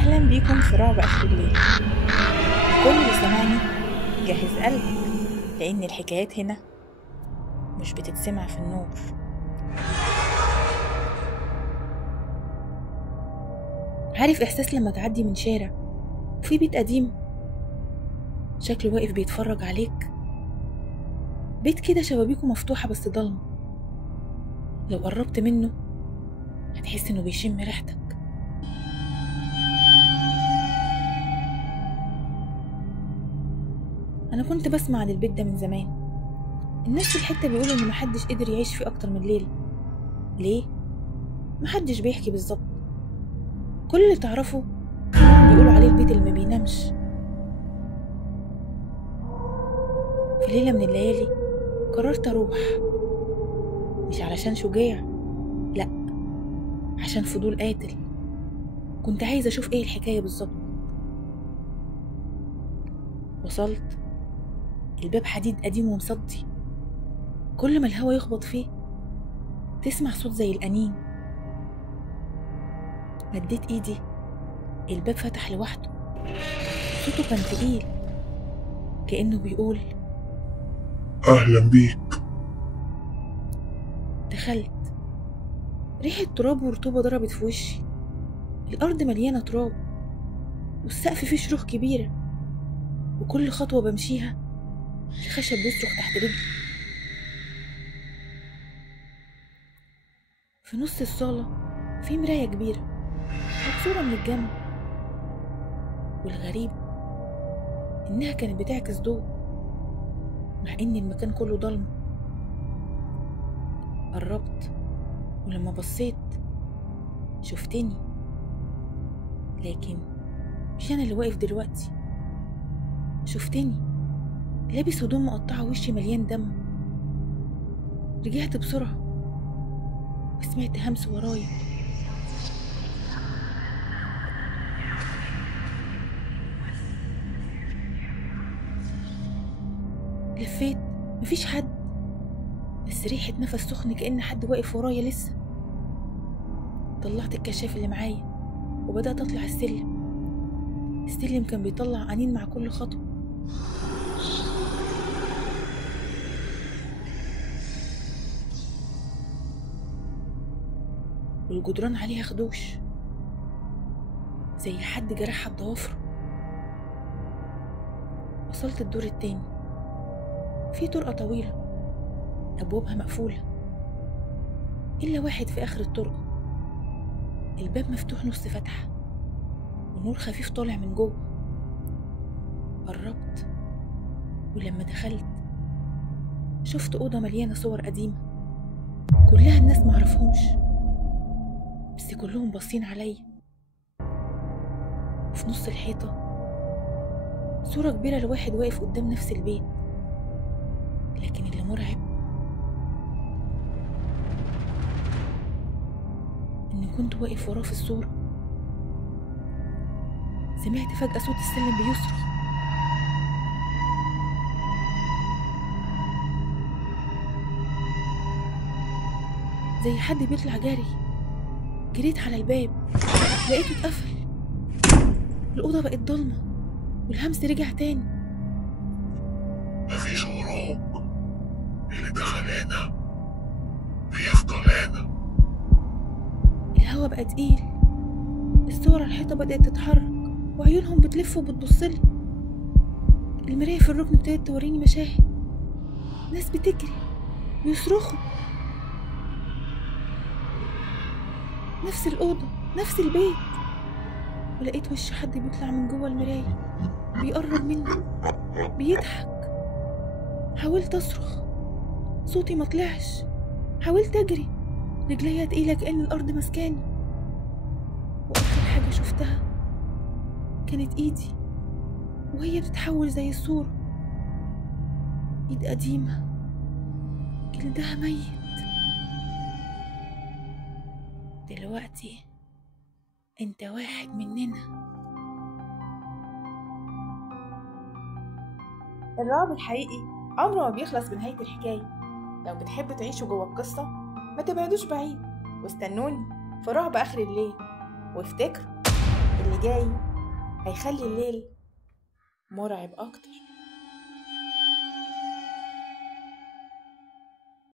أهلا بيكم في رعب آخر الليل. كل اللي سمعني جهز قلبك، لأن الحكايات هنا مش بتتسمع في النور. عارف إحساس لما تعدي من شارع وفي بيت قديم شكله واقف بيتفرج عليك؟ بيت كده شبابيكه مفتوحة بس ضلمة، لو قربت منه هتحس إنه بيشم ريحتك. أنا كنت بسمع عن البيت ده من زمان، الناس في الحتة بيقولوا إن محدش قدر يعيش فيه أكتر من ليلة. ليه؟ محدش بيحكي بالظبط، كل اللي تعرفه إنهم بيقولوا عليه البيت اللي ما بينامش. في ليلة من الليالي قررت أروح، مش علشان شجاع، لأ، عشان فضول قاتل. كنت عايزة أشوف إيه الحكاية بالظبط. وصلت، الباب حديد قديم ومصدي، كل ما الهوا يخبط فيه تسمع صوت زي الأنين. مديت إيدي، الباب فتح لوحده، صوته كان تقيل كأنه بيقول أهلا بيك. دخلت، ريحة تراب ورطوبة ضربت في وشي. الأرض مليانة تراب والسقف فيه شروخ كبيرة، وكل خطوة بمشيها الخشب بيصرخ تحت رجلي. في نص الصالة في مراية كبيرة مكسورة من الجنب، والغريب إنها كانت بتعكس ضوء مع إن المكان كله ضلمة. قربت، ولما بصيت شفتني، لكن مش أنا اللي واقف دلوقتي. شفتني لابس هدوم مقطعة ووشي مليان دم. رجعت بسرعة وسمعت همس ورايا. لفيت، مفيش حد، بس ريحة نفس سخن كأن حد واقف ورايا لسه. طلعت الكشاف اللي معايا وبدأت أطلع السلم. السلم كان بيطلع أنين مع كل خطوة. والجدران عليها خدوش زي حد جرحها بضوافره. وصلت الدور التاني، في طرقة طويلة أبوابها مقفولة إلا واحد في آخر الطرقة. الباب مفتوح نص فتحة ونور خفيف طالع من جوه. قربت، ولما دخلت شفت أوضة مليانة صور قديمة، كلها الناس معرفهمش، بس كلهم باصين عليا. وفي نص الحيطة صورة كبيرة لواحد واقف قدام نفس البيت، لكن اللي مرعب إني كنت واقف وراه في الصورة. سمعت فجأة صوت السلم بيصرخ. زي حد بيطلع جري. جريت على الباب لقيته اتقفل. الأوضة بقت ضلمة والهمس رجع تاني. مفيش غراب، اللي دخل هنا بيفضل هنا. الهوا بقى تقيل، الصور على الحيطة بدأت تتحرك وعيونهم بتلف وبتبصلي. المراية في الركن ابتدت توريني مشاهد، ناس بتجري بيصرخوا. نفس الأوضة، نفس البيت. ولقيت وش حد بيطلع من جوه المراية بيقرب مني بيضحك. حاولت أصرخ، صوتي ما طلعش. حاولت أجري، رجليا تقيلة كأن الأرض مسكاني. وآخر حاجة شفتها كانت إيدي وهي بتتحول زي الصورة، إيد قديمة جلدها ميت. دلوقتي انت واحد مننا. الرعب الحقيقي عمره ما بيخلص بنهاية الحكاية. لو بتحبوا تعيشوا جوه القصة ما تبعدوش بعيد واستنوني في رعب آخر الليل. وافتكروا، اللي جاي هيخلي الليل مرعب أكتر.